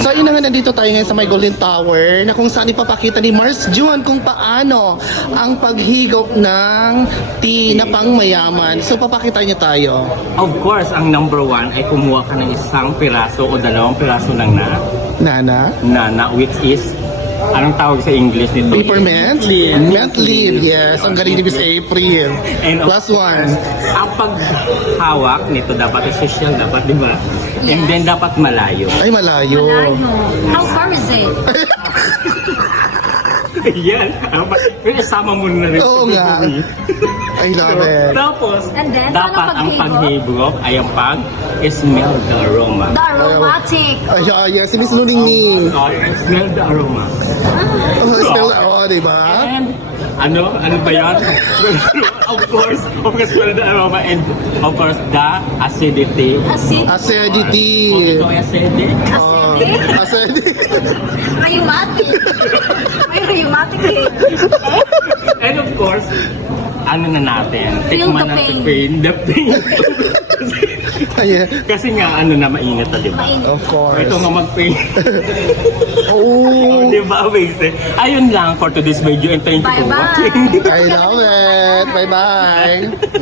So yun na nga, nandito tayo ngayon sa may Golden Tower na kung saan ipapakita ni Mars June kung paano ang paghigop ng tea na pangmayaman. So papakita niya tayo. Of course, ang number one ay kumuha ka ng isang piraso o dalawang piraso ng Nana? nana, which is, anong tawag sa English nito? Peppermint? Mint leaf, yes. Ang galing ni Miss April. And Plus one. ang paghawak nito dapat social, dapat, di ba? And Yes. then dapat malayo. Ay, malayo. How far is it? Yan. Pero isama mo na rin. Oo nga. I love it. Tapos, And then, dapat paano ang paghigop? paghibok ay ang pag-smell the aroma. The aromatic. Ay, yes. Si Miss Luningning. Smell the aroma. Oh, spell, oh, diba? And, ano ba yan? of course, smell the aroma. And, of course, the acidity. Acid. Acidity. Ito ay acidic. Oh, Acidic. acidity. Rheumatic. May rheumatic eh. And of course, ano na natin? Feel Tikman the natin pain. the pain. Ayan. Kasi nga, ano na, mainit na, di ba? Mainit. Of course. Ito nga mag-pain. Oh, Di ba, amazing? Ayun lang for today's video and thank you for Bye-bye. watching. I love it. Bye-bye.